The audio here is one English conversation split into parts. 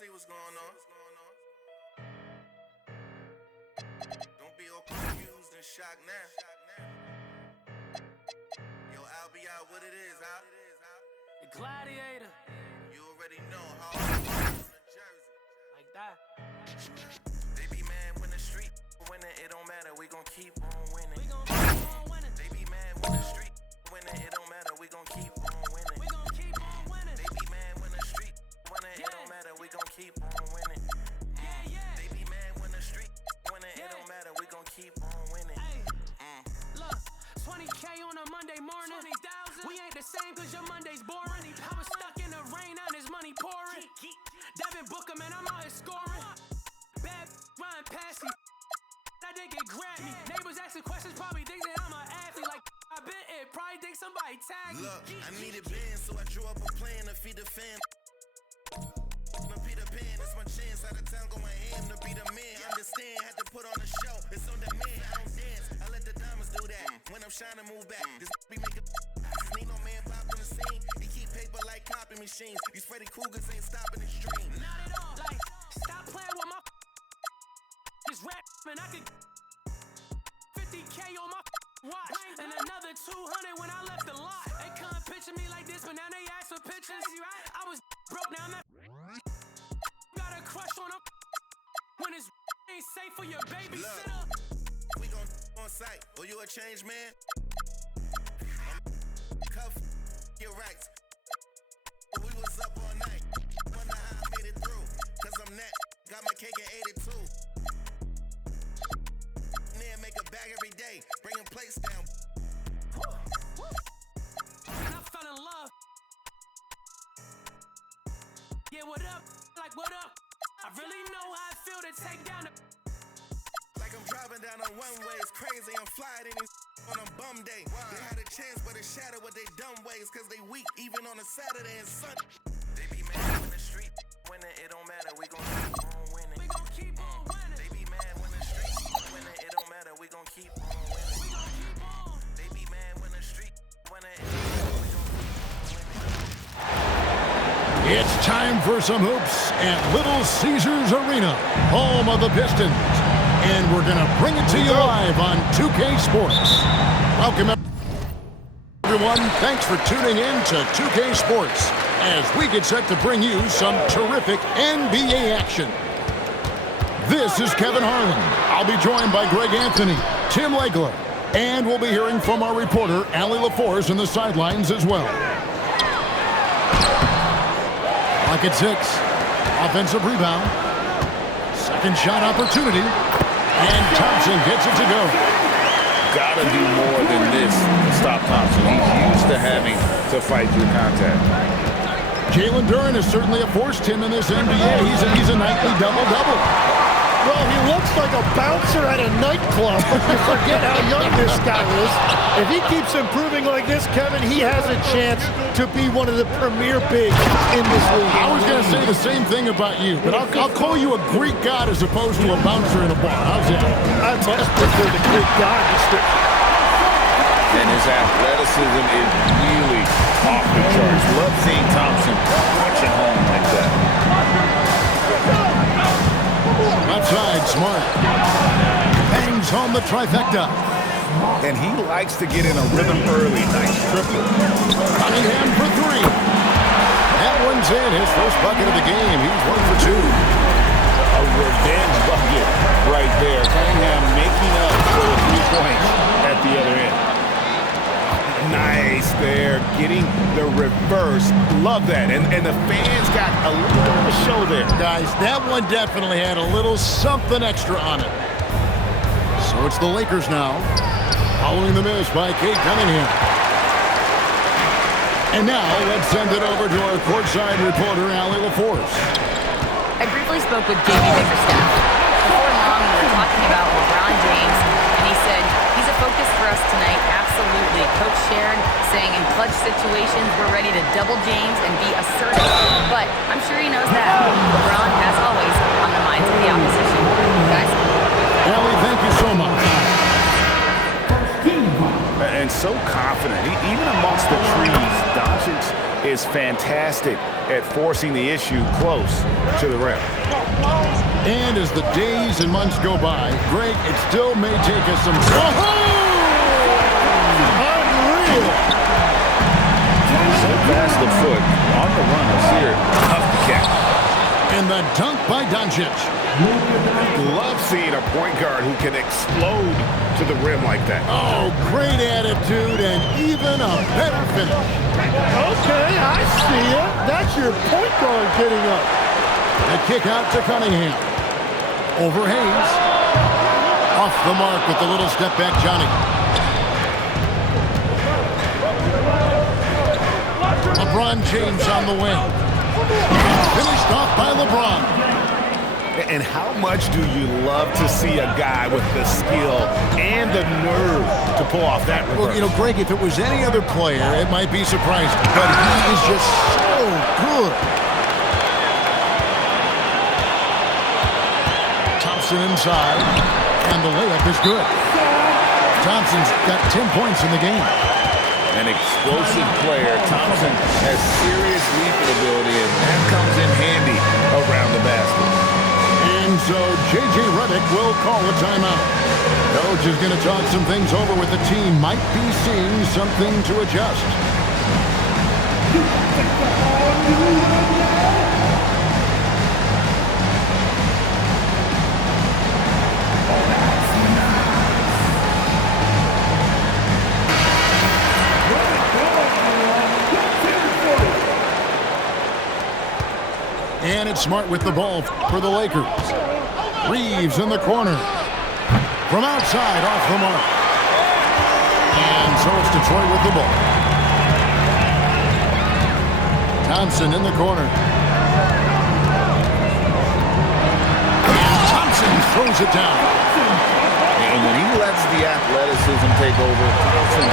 see what's going on. Don't be all confused and shocked now. Yo, I'll be out what it is, out. The Gladiator. You already know how I'm from Jersey. Like that. They be mad when the street winning, it don't matter, we gon' keep on winning. We gon' keep on winning. They be mad when the street winning, it don't matter, we gon' keep on winning. We gon' keep on winning. They be mad when the street winning, it don't matter, we gon' keep on winning. Yeah, yeah. They be mad when the street winning, it don't matter, we gon' keep on winning. Hey, look, 20K on a Monday morning. 20,000. We ain't the same cause your Monday's boring. I was stuck in the rain, now there's money pouring. Devin Booker, man, I'm out here scoring. Bad run past me. That didn't get grabbed me. Neighbors asking questions, probably think that I'm an athlete. Like, I been it, probably think somebody tagged me. Look, I needed bands, so I drew up a plan to feed the fam. No Peter Pan, it's my chance. Out of town, going ham to be the man. Understand, had to put on a show. It's on demand, I don't dance. I let the diamonds do that. When I'm shining, move back. This be making need no man pop on the scene. He keep paper like copy machines. These Freddy Cougars ain't stopping the stream. Not at all. Like, stop playing with my this rap, man. I could 50K on my watch and another 200 when I left the lot. They couldn't picture me like this, but now they ask for pictures. I was broke, now I'm not. Got a crush on them when it's ain't safe for your babysitter. We gon' on site. Oh, you a change man? Cuff your rights. We was up all night. Wonder how I made it through. Cause I'm net. Got my cake at 82. Then make a bag every day. Bringing plates down. And I fell in love. Yeah, what up? Like, what up? I really know how I feel to take down the. Like I'm driving down on one way. It's crazy. I'm flying in these on a bum day. They had a chance, but it shattered with they dumb ways. Cause they weak, even on a Saturday and Sunday. They be mad when the street winning, it don't matter. We gon' keep on winning. We gon' keep on winning. They be mad when the street winning, it don't matter. We gon' keep on winning. We gon' keep on. They be mad when the street winning, it don't matter. We gon' keep on winning. It's time for some hoops at Little Caesars Arena, home of the Pistons. And we're going to bring it to you live on 2K Sports. Welcome, everyone. Thanks for tuning in to 2K Sports as we get set to bring you some terrific NBA action. This is Kevin Harlan. I'll be joined by Greg Anthony, Tim Legler, and we'll be hearing from our reporter, Allie LaForce, in the sidelines as well. Clock at 6. Offensive rebound. Second shot opportunity. And Thompson gets it to go. Gotta do more than this to stop Thompson. He's used to having to fight through contact. Jalen Duren has certainly forced him in this NBA. He's a nightly double-double. Well, he looks like a bouncer at a nightclub, but you forget how young this guy is. If he keeps improving like this, Kevin, he has a chance to be one of the premier bigs in this league. I was going to say the same thing about you, but I'll call you a Greek god as opposed to a bouncer in a bar. How's that? I must prefer the Greek god. And his athleticism is really off the charts. Love seeing Thompson punching home like that. Outside, Smart. Bangs home the trifecta. And he likes to get in a rhythm early. Nice triple. Cunningham for 3. That one's in. His first bucket of the game. He's 1 for 2. A revenge bucket right there. Cunningham making up for the 3 points at the other end. Nice there, getting the reverse. Love that. And the fans got a little bit of a show there. Guys, that one definitely had a little something extra on it. So it's the Lakers now, following the miss by Cade Cunningham. And now let's send it over to our courtside reporter, Allie LaForce. I briefly spoke with Jamie Bickerstaff. Before long, we were talking about LeBron James, and he said, he's a focus for us tonight, absolutely. Coach shared, saying in clutch situations, we're ready to double James and be assertive. But I'm sure he knows that. LeBron, as always, on the minds of the opposition. Guys? Allie, thank you so much. And so confident. Even amongst the trees, Doncic is fantastic at forcing the issue close to the rim. And as the days and months go by, Greg, it still may take us some... Unreal! So fast the foot on the run is here. Tough to catch. And the dunk by Doncic. Love seeing a point guard who can explode to the rim like that. Oh, great attitude and even a better finish. Okay, I see it. That's your point guard getting up. The kick out to Cunningham. Over Hayes. Off the mark with the little step back, Johnny. LeBron James on the wing. Finished off by LeBron. And how much do you love to see a guy with the skill and the nerve to pull off that reverse? Well, you know, Greg, if it was any other player, it might be surprising. But he is just so good. Thompson inside. And the layup is good. Thompson's got 10 points in the game. An explosive player. Thompson has serious leaping ability, and that comes in handy around the basket. And so J.J. Redick will call a timeout. Coach is going to talk some things over with the team. Might be seeing something to adjust. And it's Smart with the ball for the Lakers. Reeves in the corner. From outside, off the mark. And so it's Detroit with the ball. Thompson in the corner. And Thompson throws it down. And when he lets the athleticism take over, Thompson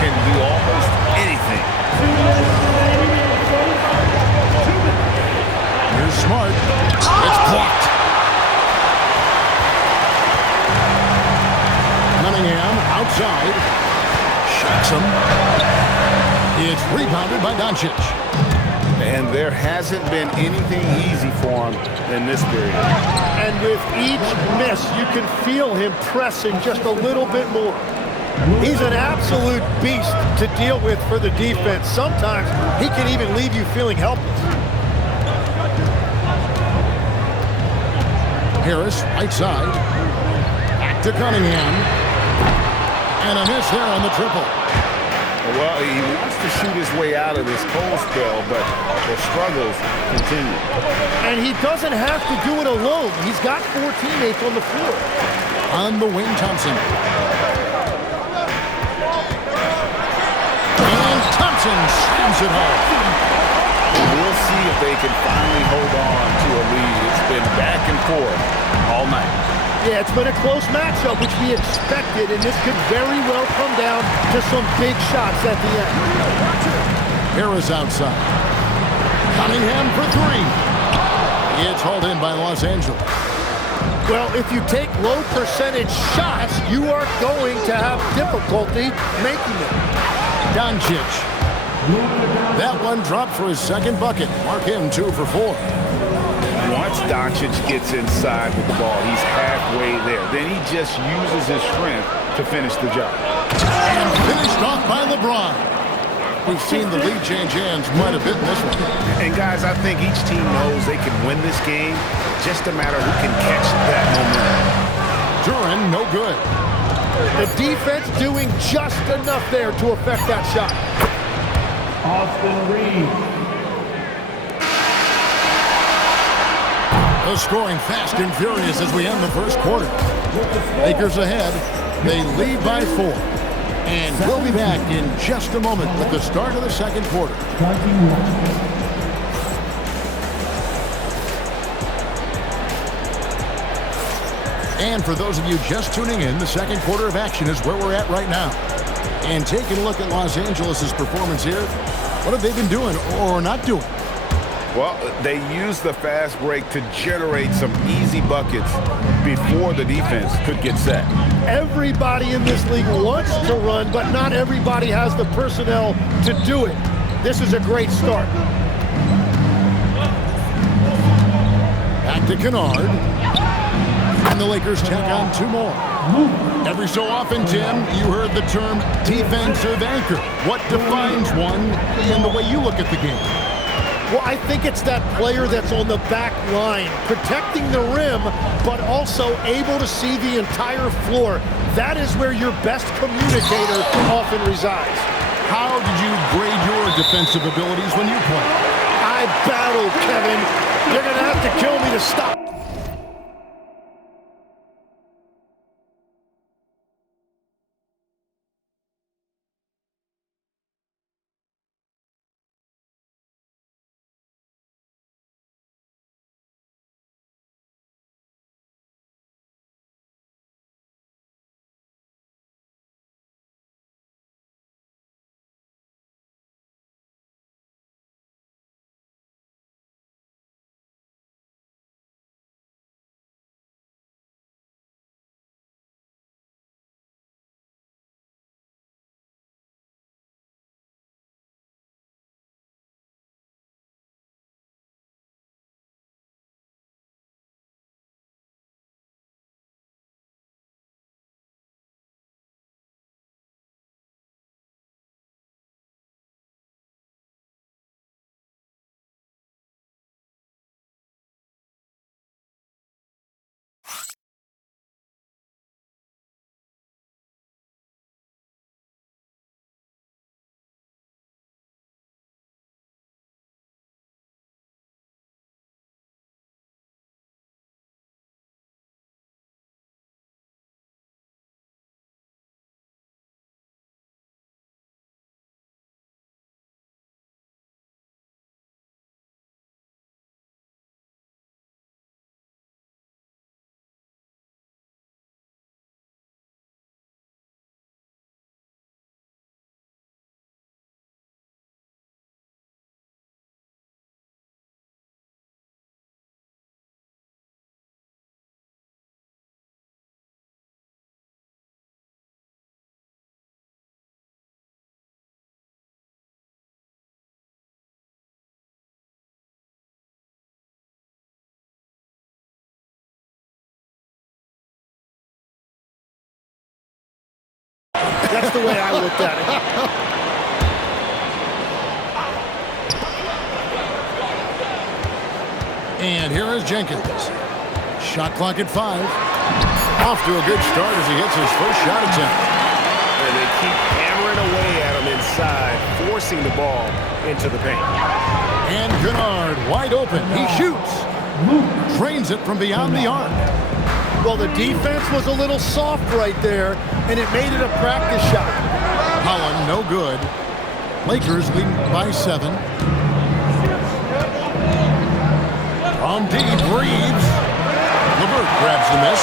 can do almost anything. Here's Smart. It's blocked. Cunningham outside. Shocks him. It's rebounded by Doncic. And there hasn't been anything easy for him in this period. And with each miss, you can feel him pressing just a little bit more. He's an absolute beast to deal with for the defense. Sometimes he can even leave you feeling helpless. Harris, right side. Back to Cunningham. And a miss there on the triple. Well, he wants to shoot his way out of this cold spell, but the struggles continue. And he doesn't have to do it alone. He's got 4 teammates on the floor. On the wing, Thompson. And Thompson slams it home. We'll see if they can finally hold on to a lead. It's been back and forth all night. Yeah, it's been a close matchup, which we expected, and this could very well come down to some big shots at the end. Harris outside. Cunningham for 3. It's hauled in by Los Angeles. Well, if you take low percentage shots, you are going to have difficulty making them. Doncic. That one dropped for his second bucket. Mark him 2 for 4. Once Doncic gets inside with the ball, he's halfway there. Then he just uses his strength to finish the job. And finished off by LeBron. We've seen the lead change hands quite a bit in this one. And guys, I think each team knows they can win this game. Just a matter who can catch that momentum. Duren, no good. The defense doing just enough there to affect that shot. Austin Reeves. The scoring fast and furious as we end the first quarter. Lakers ahead. They lead by 4. And we'll be back in just a moment with the start of the second quarter. And for those of you just tuning in, the second quarter of action is where we're at right now. And taking a look at Los Angeles' performance here, what have they been doing or not doing? Well, they used the fast break to generate some easy buckets before the defense could get set. Everybody in this league wants to run, but not everybody has the personnel to do it. This is a great start. Back to Kennard. And the Lakers tack on 2 more. Every so often, Tim, you heard the term defensive anchor. What defines one in the way you look at the game? Well, I think it's that player that's on the back line, protecting the rim, but also able to see the entire floor. That is where your best communicator often resides. How did you grade your defensive abilities when you played? I battled, Kevin. You're going to have to kill me to stop. That's the way I looked at it. And here is Jenkins. Shot clock at 5. Off to a good start as he hits his first shot attempt. And they keep hammering away at him inside, forcing the ball into the paint. And Kennard wide open. He shoots. Drains it from beyond the arc. Well, the defense was a little soft right there, and it made it a practice shot. Holland, no good. Lakers leading by 7. From deep, Reeves. LeVert grabs the miss.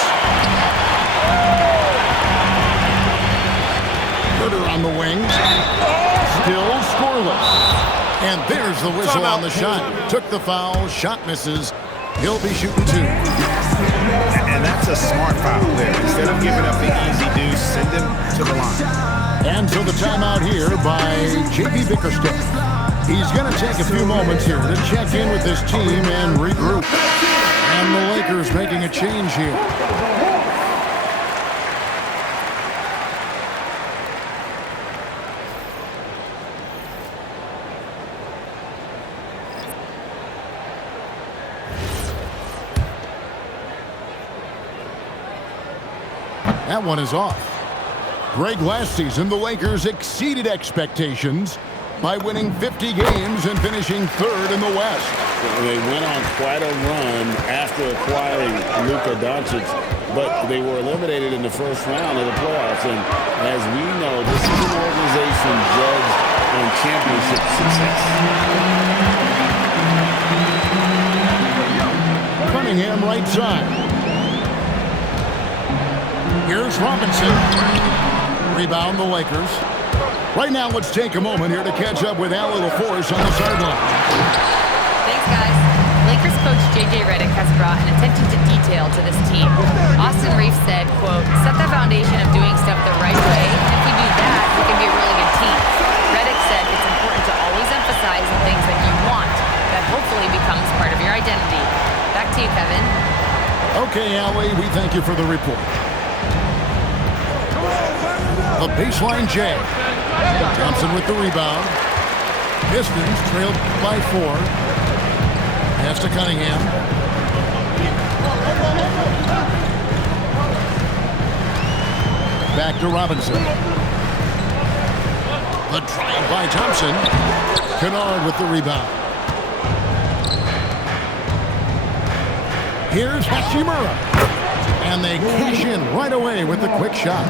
Herter on the wing. Still scoreless. And there's the whistle on the shot. Took the foul. Shot misses. He'll be shooting 2. And that's a smart foul there. Instead of giving up the easy deuce, send him to the line. And so the timeout here by J.B. Bickerstaff. He's going to take a few moments here to check in with his team and regroup. And the Lakers making a change here. That one is off. Greg, last season, the Lakers exceeded expectations by winning 50 games and finishing 3rd in the West. They went on quite a run after acquiring Luka Doncic, but they were eliminated in the first round of the playoffs. And as we know, this is an organization judged on championship success. Cunningham right side. Here's Robinson. Rebound the Lakers. Right now, let's take a moment here to catch up with Allie LaForce on the sideline. Thanks, guys. Lakers coach J.J. Redick has brought an attention to detail to this team. Austin Reeves said, quote, set the foundation of doing stuff the right way, and if we do that, we can be a really good team. Redick said it's important to always emphasize Okay, Allie, we thank you for the report. The baseline J. Thompson with the rebound. Pistons trailed by 4. Pass to Cunningham. Back to Robinson. The drive by Thompson. Kennard with the rebound. Here's Hachimura. And they cash in right away with the quick shot.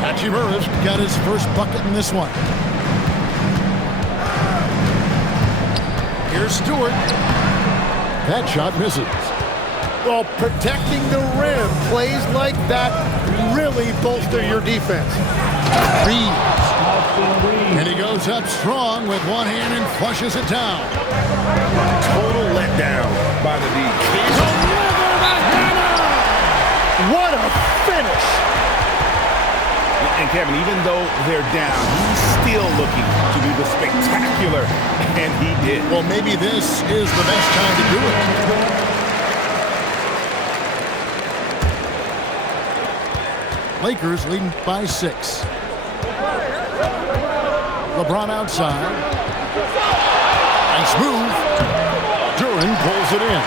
Hachimura's got his first bucket in this one. Here's Stewart. That shot misses. Well, protecting the rim, plays like that really bolster your defense. Reeves. And he goes up strong with one hand and flushes it down. Total letdown by the D. What a finish! And Kevin, even though they're down, he's still looking to do the spectacular, and he did. Well, maybe this is the best time to do it. Lakers leading by 6. LeBron outside. Nice move. Duran pulls it in.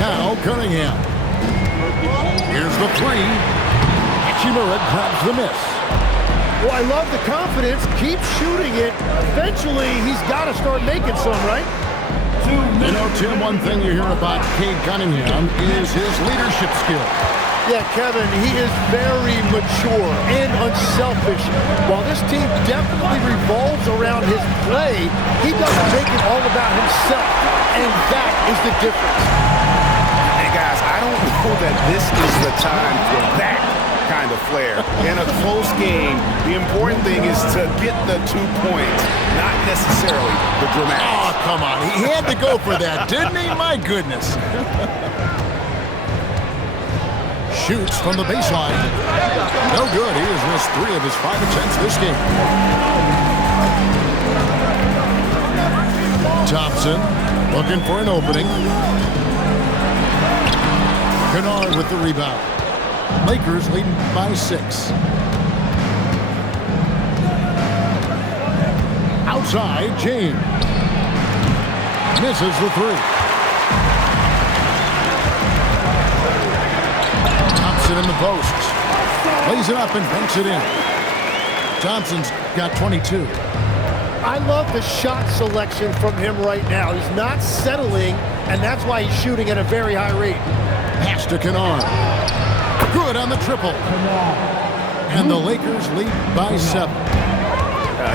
Now Cunningham. Here's the 3. Hachimura grabs the miss. Well, I love the confidence. Keep shooting it. Eventually, he's got to start making some, right? You know, Tim, one thing you hear about Cade Cunningham is his leadership skill. Yeah, Kevin, he is very mature and unselfish. While this team definitely revolves around his play, he doesn't make it all about himself, and that is the difference. And guys, I don't know that this is the time for that kind of flair. In a close game, the important thing is to get the 2 points, not necessarily the dramatics. Oh, come on. He had to go for that, didn't he? My goodness. Shoots from the baseline. No good. He has missed 3 of his 5 attempts this game. Thompson looking for an opening. Kennard with the rebound. Lakers leading by 6. Outside, James. Misses the 3. Thompson in the posts. Lays it up and banks it in. Thompson's got 22. I love the shot selection from him right now. He's not settling, and that's why he's shooting at a very high rate. Pass to Kennard. Good on the triple. And the Lakers lead by 7.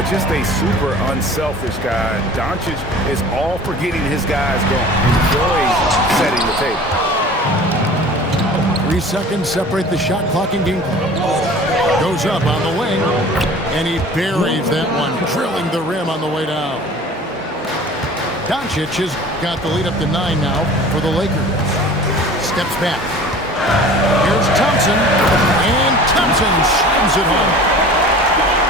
Just a super unselfish guy. Doncic is all for getting his guys going. Enjoys setting the table. 3 seconds separate the shot clock and game clock. Goes up on the wing, and he buries that one, drilling the rim on the way down. Doncic has got the lead up to 9 now for the Lakers. Steps back. Here's Thompson, and Thompson shoots it home.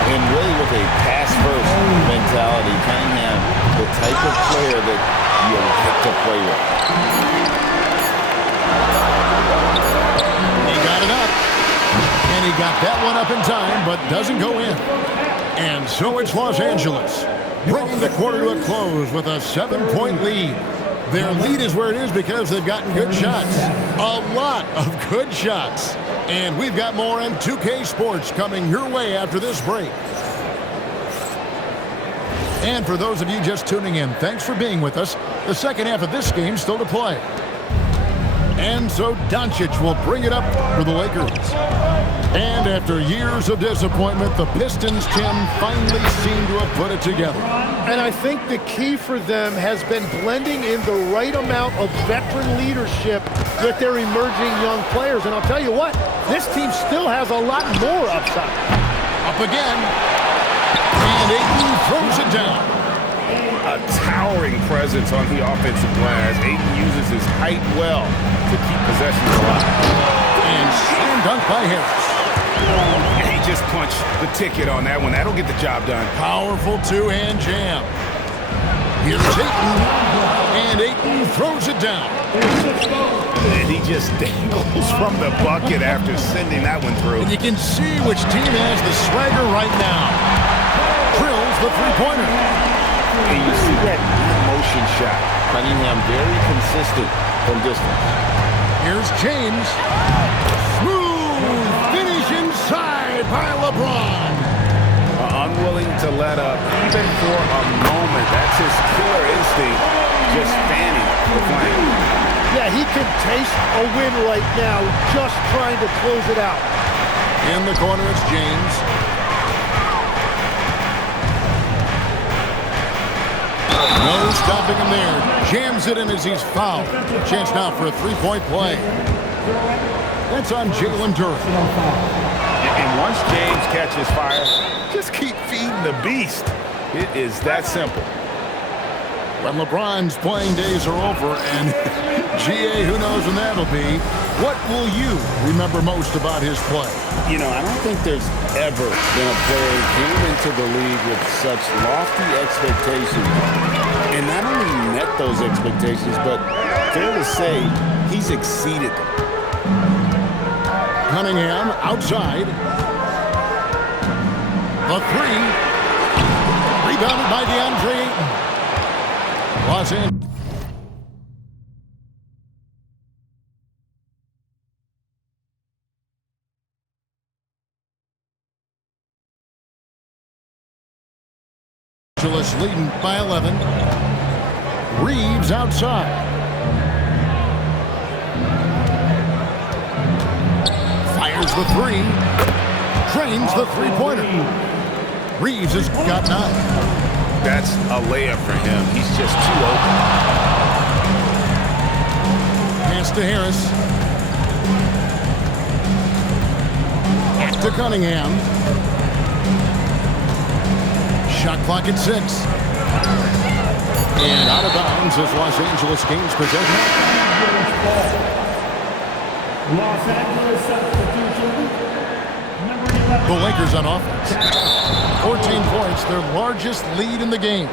And really with a pass-first mentality, Cunningham, the type of player that you like to play with. He got it up, and he got that one up in time, but doesn't go in. And so it's Los Angeles, bringing the quarter to a close with a 7-point lead. Their lead is where it is because they've gotten good shots. A lot of good shots. And we've got more on 2K Sports coming your way after this break. And for those of you just tuning in, thanks for being with us. The second half of this game still to play. And so Doncic will bring it up for the Lakers. And after years of disappointment, the Pistons, Tim, finally seem to have put it together. And I think the key for them has been blending in the right amount of veteran leadership with their emerging young players. And I'll tell you what, this team still has a lot more upside. Up again. And Ayton throws it down. A towering presence on the offensive glass. Ayton uses his height well to keep possessions alive. And slam dunk by Harris. And he just punched the ticket on that one. That'll get the job done. Powerful two-hand jam. Here's Ayton, and Ayton throws it down. And he just dangles from the bucket after sending that one through. And you can see which team has the swagger right now. Drills the three-pointer. And you see that motion shot. Cunningham very consistent from distance. Here's James. Smooth finish inside by LeBron. Unwilling to let up even for a moment. That's his killer instinct, just fanning the flame. Yeah, he can taste a win right now, just trying to close it out. In the corner, it's James. No stopping him there. Jams it in as he's fouled. Chance now for a three-point play. That's on Jalen Duren. And once James catches fire, just keep feeding the beast. It is that simple. When LeBron's playing days are over, and GA, who knows when that'll be, what will you remember most about his play? You know, I don't think there's ever been a player who came into the league with such lofty expectations and not only met those expectations, but fair to say, he's exceeded them. Cunningham outside. The three. Rebounded by DeAndre Ayton. Los Angeles leading by 11. Reeves outside. Fires the three. Drains the three-pointer. Reeves has got 9. That's a layup for him. He's just too open. Pass to Harris. To Cunningham. Shot clock at 6. And out of bounds as Los Angeles gains possession. Los Angeles substitution. Number 11. The Lakers on offense. 14 points, their largest lead in the game.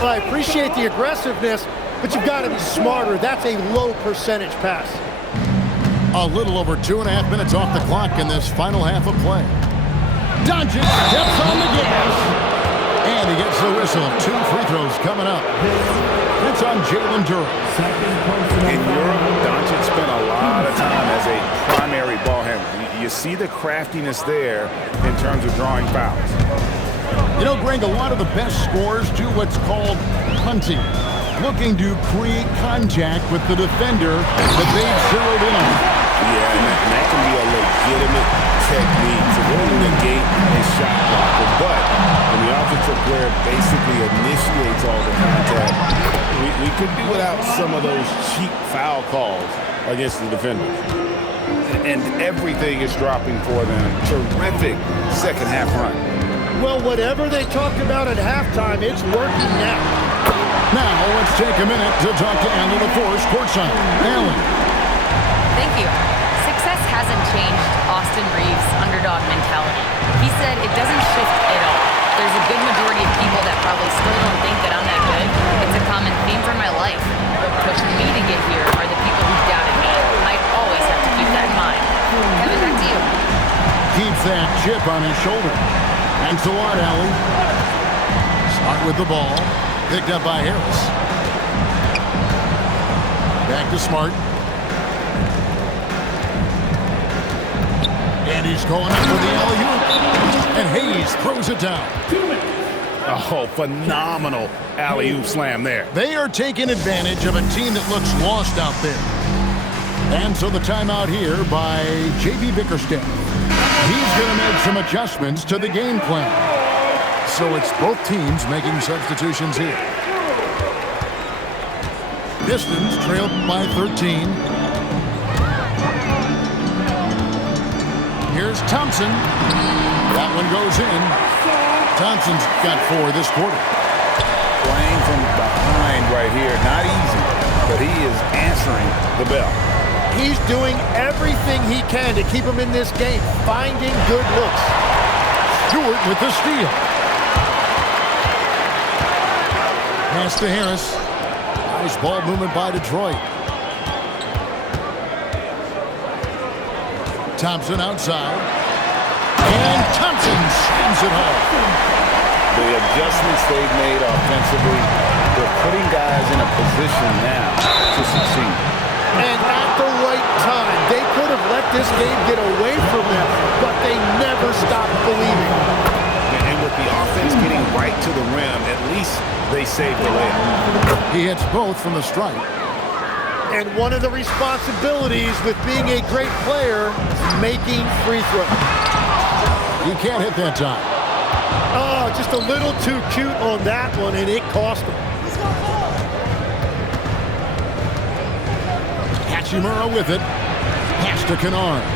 Well, I appreciate the aggressiveness, but you've got to be smarter. That's a low percentage pass. A little over 2.5 minutes off the clock in this final half of play. Doncic steps on the gas. And he gets the whistle. 2 free throws coming up. It's on Jalen Duren. In Europe, Doncic spent a lot of time as a primary ball handler. You see the craftiness there in terms of drawing fouls. You know, Greg, a lot of the best scorers do what's called punting, looking to create contact with the defender that they've zeroed in on. Yeah, and that can be a legitimate technique to really negate a shot blocker. But when the offensive player basically initiates all the contact, we could do without some of those cheap foul calls against the defenders. And everything is dropping for them. Terrific second half run. Well, whatever they talked about at halftime, it's working now. Now, let's take a minute to talk to Allen LaForce courtside. Allen. Thank you. Success hasn't changed Austin Reeves' underdog mentality. He said it doesn't shift at all. There's a good majority of people that probably still don't think that I'm that good. It's a common theme for my life. What pushed me to get here are the people who doubted me. I always have to keep that in mind. Kevin, back to you. Keeps that chip on his shoulder. Thanks a lot, Allen. Smart with the ball. Picked up by Harris. Back to Smart. And he's going up for the alley-oop. And Hayes throws it down. Oh, phenomenal alley-oop slam there. They are taking advantage of a team that looks lost out there. And so the timeout here by J.B. Bickerstaff. He's going to make some adjustments to the game plan. So it's both teams making substitutions here. Pistons trailed by 13. Here's Thompson. That one goes in. Thompson's got 4 this quarter. Playing from behind right here. Not easy, but he is answering the bell. He's doing everything he can to keep him in this game, finding good looks. Stewart with the steal. Pass to Harris. Nice ball movement by Detroit. Thompson outside. And Thompson slams it home. The adjustments they've made offensively, they're putting guys in a position now to succeed. And at the right time, they could have let this game get away from them, but they never stopped believing. And with the offense getting right to the rim, at least they saved the layup. He hits both from the stripe. And one of the responsibilities with being a great player is making free throws. He can't hit that time. Oh, just a little too cute on that one, and it cost him. Hachimura with it. Pass to Kennard.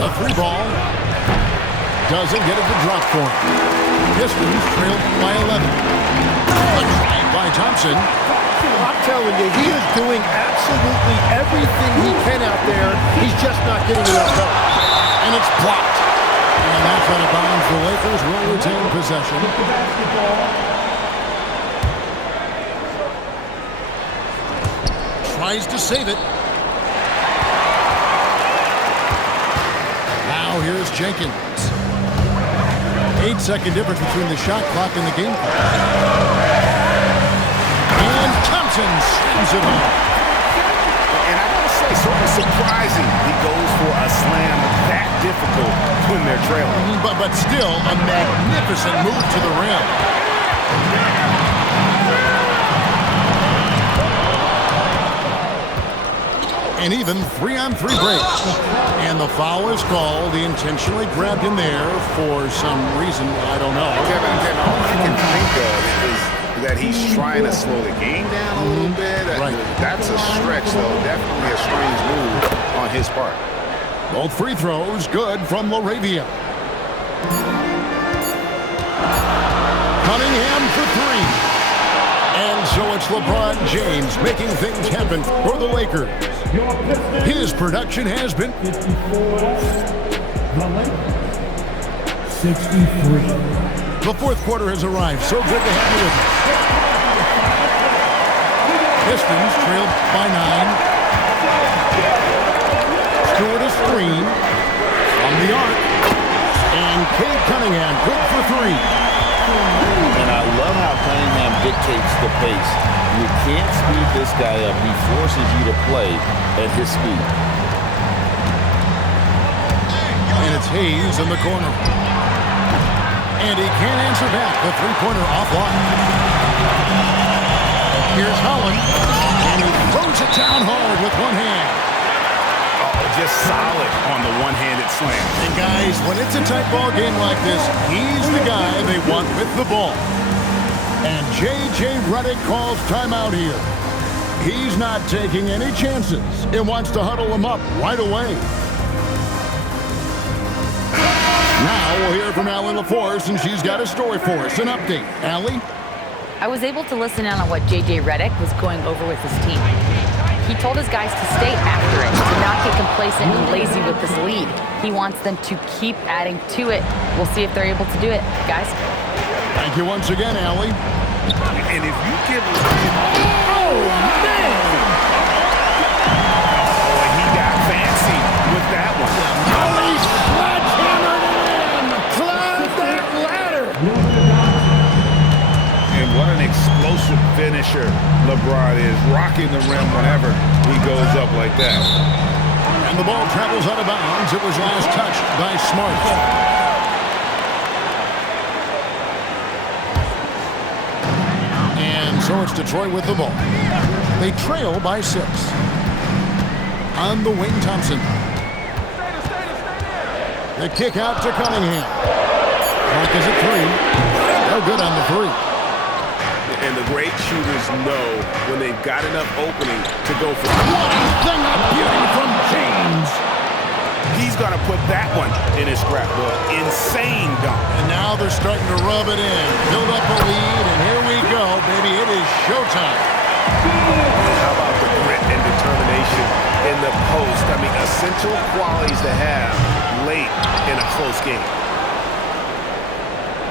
The three ball. Doesn't get it to drop for him. Pistons trailed by 11. A drive by Thompson. I'm telling you, he is doing absolutely everything he can out there. He's just not getting enough help. And it's blocked. And that's out of bounds. The Lakers will retain possession. Tries to save it. Now here's Jenkins. 8-second difference between the shot clock and the game clock. And Thompson slams it home. And I gotta say, sort of surprising he goes for a slam that difficult when they're trailing. But still a magnificent move to the rim. An even 3-on-3 break. And the foul is called. He intentionally grabbed him there for some reason. I don't know. Kevin, all I can think of is that he's trying to slow the game down a little bit. Right. That's a stretch, though. Definitely a strange move on his part. Both free throws good from LaRavia. Cunningham for three. And so it's LeBron James making things happen for the Lakers. His production has been 54, the Lakers, 63. The fourth quarter has arrived. So good to have you with us. Pistons trailed by 9. Stewart a screen on the arc. And Cade Cunningham good for three. And I love how Cunningham dictates the pace. You can't speed this guy up. He forces you to play at his speed. And it's Hayes in the corner. And he can't answer back. The three-pointer offline. Here's Holland. And he throws it down hard with one hand. Just solid on the one-handed slam. And guys, when it's a tight ball game like this, he's the guy they want with the ball. And J.J. Redick calls timeout here. He's not taking any chances and wants to huddle him up right away. Now we'll hear from Allie LaForce, and she's got a story for us. An update. Allie? I was able to listen in on what J.J. Redick was going over with his team. He told his guys to stay after it, to not get complacent and lazy with this lead. He wants them to keep adding to it. We'll see if they're able to do it, guys. Thank you once again, Allie. And if you give... Oh, man! Oh, he got fancy with that one. Allie sledgehammered it in! Climb that ladder! And what an explosive finisher LeBron is, rocking the rim whenever he goes up like that. And the ball travels out of bounds. It was last touched by Smart. So it's Detroit with the ball. They trail by 6. On the wing, Thompson. The kick out to Cunningham. Clock is at 3. No good on the 3. And the great shooters know when they've got enough opening to go for it. One thing of beauty from James. He's going to put that one in his scrapbook. Insane dunk. And now they're starting to rub it in. Build up a lead, and here we go, baby. It is showtime. How about the grit and determination in the post? I mean, essential qualities to have late in a close game.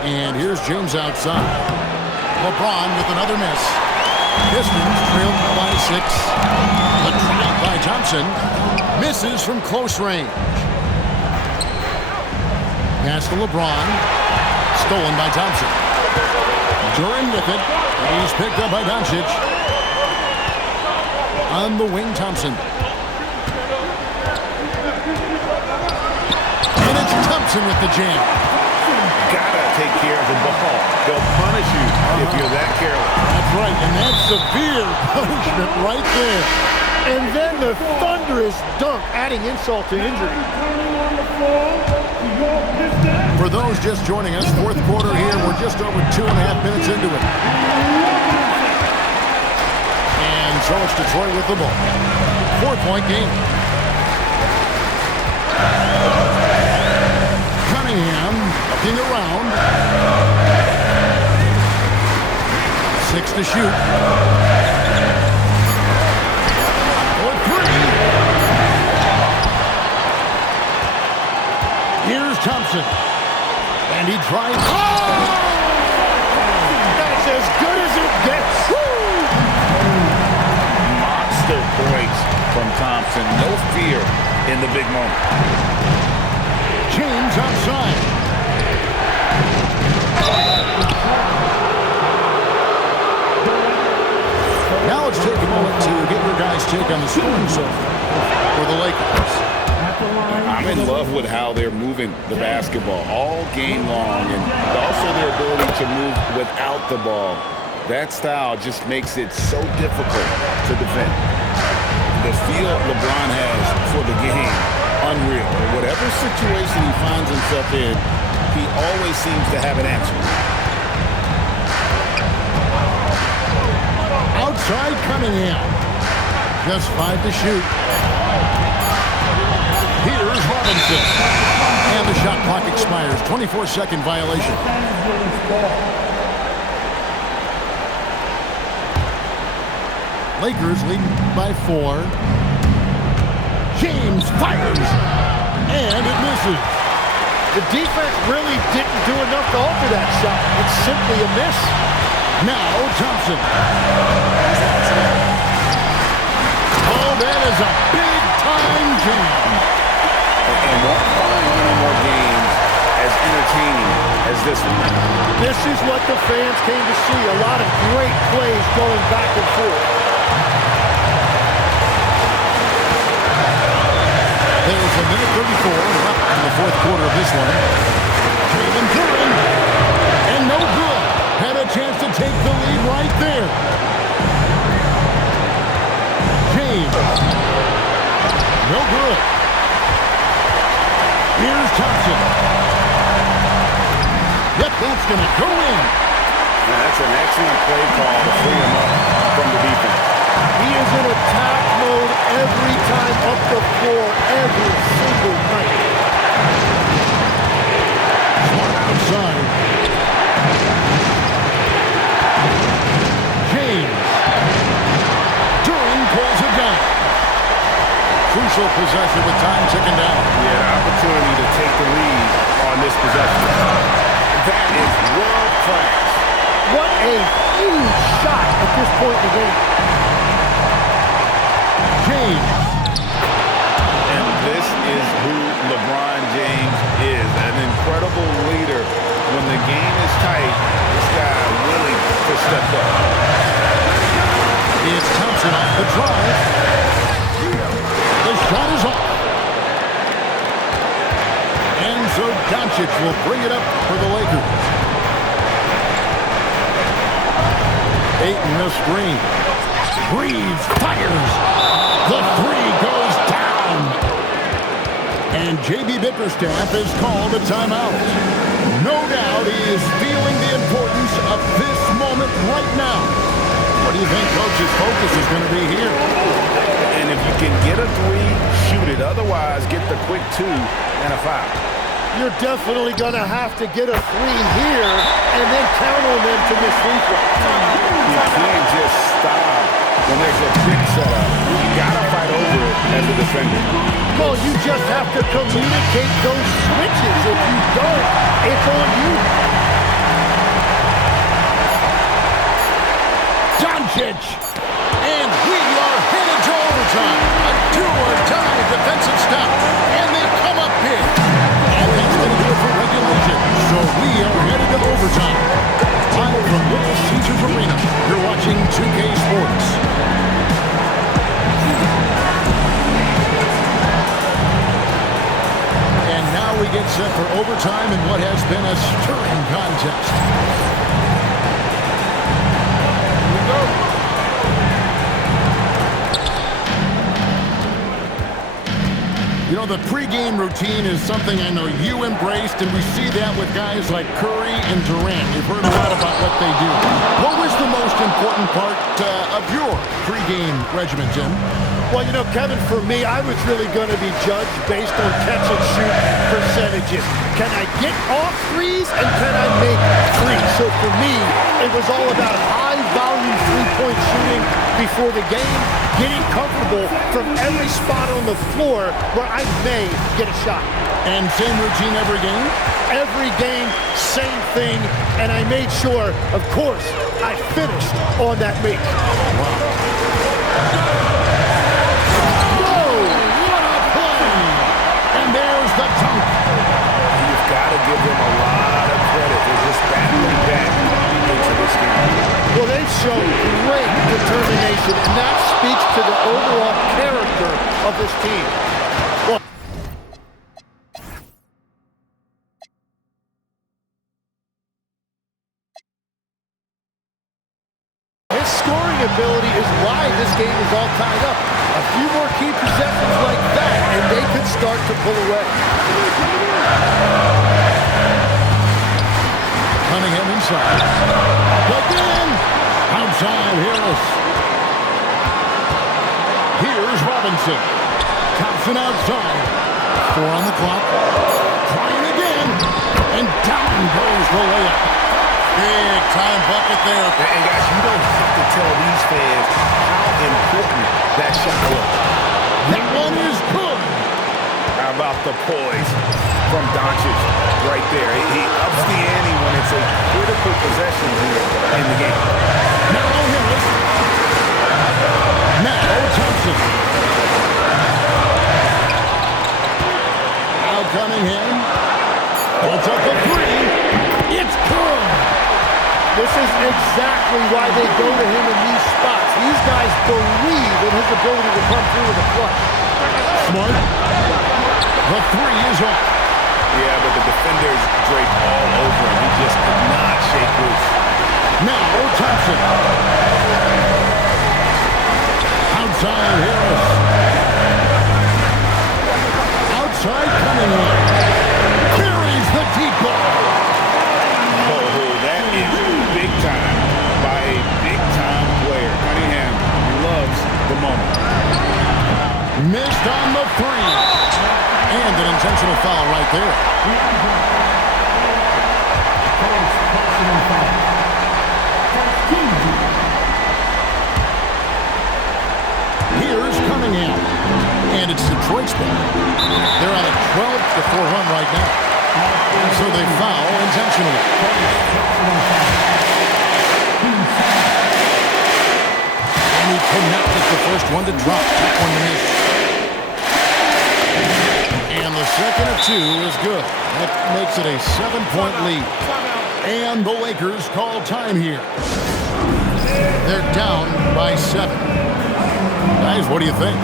And here's James outside. LeBron with another miss. Pistons trailed by 6. The drive by Thompson misses from close range. Pass to LeBron. Stolen by Thompson. Duran with it. He's picked up by Doncic. On the wing, Thompson. And it's Thompson with the jam. Gotta take care of the ball. They'll punish you if you're that careless. That's right, and that's severe punishment right there. And then the thunderous dunk, adding insult to injury. For those just joining us, fourth quarter here. We're just over 2.5 minutes into it. And so it's Detroit with the ball. 4-point game. Cunningham looking around. 6 to shoot. For 3. Here's Thompson. And he tries. Oh! That's as good as it gets. Monster points from Thompson. No fear in the big moment. James outside. Now let's take a moment to get your guys' take on the scoring so for the Lakers. I'm in love with how they're moving the basketball all game long, and also their ability to move without the ball. That style just makes it so difficult to defend. The feel LeBron has for the game, unreal. Whatever situation he finds himself in, he always seems to have an answer. Outside Cunningham. Just 5 to shoot. Here's Robinson. And the shot clock expires. 24-second violation. Lakers leading by 4. James fires. And it misses. The defense really didn't do enough to alter that shot. It's simply a miss. Now Thompson. Oh, that is a big-time jam. And won't find any more games as entertaining as this one. This is what the fans came to see. A lot of great plays going back and forth. There's a minute 34 left in the fourth quarter of this one. Jalen Duran. And no good. Had a chance to take the lead right there. James. No good. Here's Thompson. Yep, that's going to go in. Now, that's an excellent play call to free him up from the defense. He is in attack mode every time up the floor, every single night. Smart outside. James. Duran pulls it down. Crucial possession with time ticking down. He had an opportunity to take the lead on this possession. That is world class. What a huge shot at this point in the game. James. And this is who LeBron James is, an incredible leader. When the game is tight, this guy willing to step up. It's Thompson off the drive. The shot is off. And so Doncic will bring it up for the Lakers. Ayton the screen. Reeves fires. The 3 goes down. And J.B. Bickerstaff has called a timeout. No doubt he is feeling the importance of this moment right now. What do you think Coach's focus is going to be here? And if you can get a 3, shoot it. Otherwise, get the quick 2 and a foul. You're definitely going to have to get a 3 here and then count on them to miss free throws. You can't just stop when there's a big setup. You got to fight over it as a defender. Well, you just have to communicate those switches. If you don't, it's on you. bench. And we are headed to overtime. A do-or-die defensive stop. And they come up big. And that's going to do it for regulation. So we are headed to overtime. Live from Little Caesars Arena, you're watching 2K Sports. And now we get set for overtime in what has been a stirring contest. Here we go. You know, the pregame routine is something I know you embraced, and we see that with guys like Curry and Durant. You've heard a lot about what they do. What was the most important part of your pregame regimen, Jim? Well, you know, Kevin, for me, I was really going to be judged based on catch-and-shoot percentages. Can I get off threes, and can I make threes? So for me, it was all about high-volume three-point shooting before the game, getting comfortable from every spot on the floor where I may get a shot. And same routine every game? Every game, same thing, and I made sure, of course, I finished on that make. Wow. There's the dunk. You've got to give them a lot of credit for just battling back into this game. Well, they've shown great determination, and that speaks to the overall character of this team. Well, his scoring ability is why this game is all tied up. A few more key possessions like that, and they could start to pull away. Cunningham inside. Again! Outside Harris. Here's Robinson. Thompson outside. 4 on the clock. Trying again. And down goes the layup. Big time bucket there. And guys, you don't have to tell these fans how important that shot was. That one is good. How about the poise from Doncic right there? He ups the ante when it's a critical possession here in the game. Now Harris. Now Thompson. Now Cunningham. Puts up the three. It's good. This is exactly why they go to him in these spots. These guys believe in his ability to come through with a clutch. Smart. The three is off. Yeah, but the defenders draped all over him. He just could not shake loose. Now Thompson. Outside Harris. Outside Cunningham. Carries the deep ball. Oh, that is big time by a big-time player. Cunningham loves the moment. Missed on the three. And an intentional foul right there. Here's Cunningham. And it's Detroit's ball. They're on a 12-4 run right now. So they foul intentionally. And he could not get the first one to drop. That one to miss. And the second of 2 is good. That makes it a 7-point lead. And the Lakers call time here. They're down by 7. Guys, what do you think?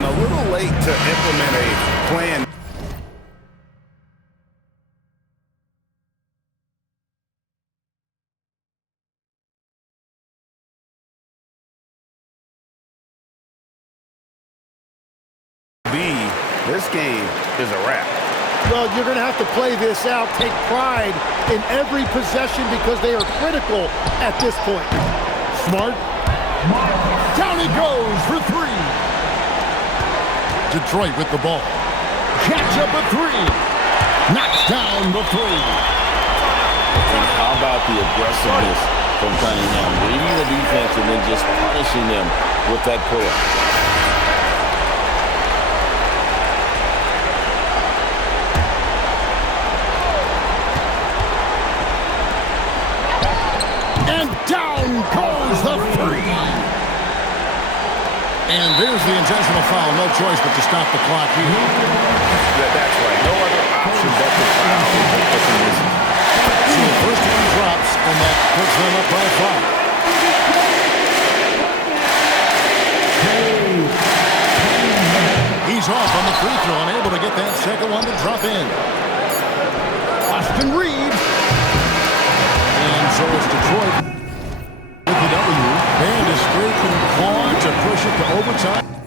A little late to implement a plan. be, this game is a wrap. Well, you're going to have to play this out, take pride in every possession because they are critical at this point. Smart. Down he goes for three. Detroit with the ball. Catch up a three. Knocks down the three. And how about the aggressiveness from Cunningham? Reading the defense and then just punishing them with that pull-up. Down goes the three. And there's the intentional foul. No choice but to stop the clock here. That's right. No other option but to foul. So the first one drops, and that puts them up by 5. He's off on the free throw, unable to get that second one to drop in. Austin Reed. And so it's Detroit. Band is straight and on to push it to overtime.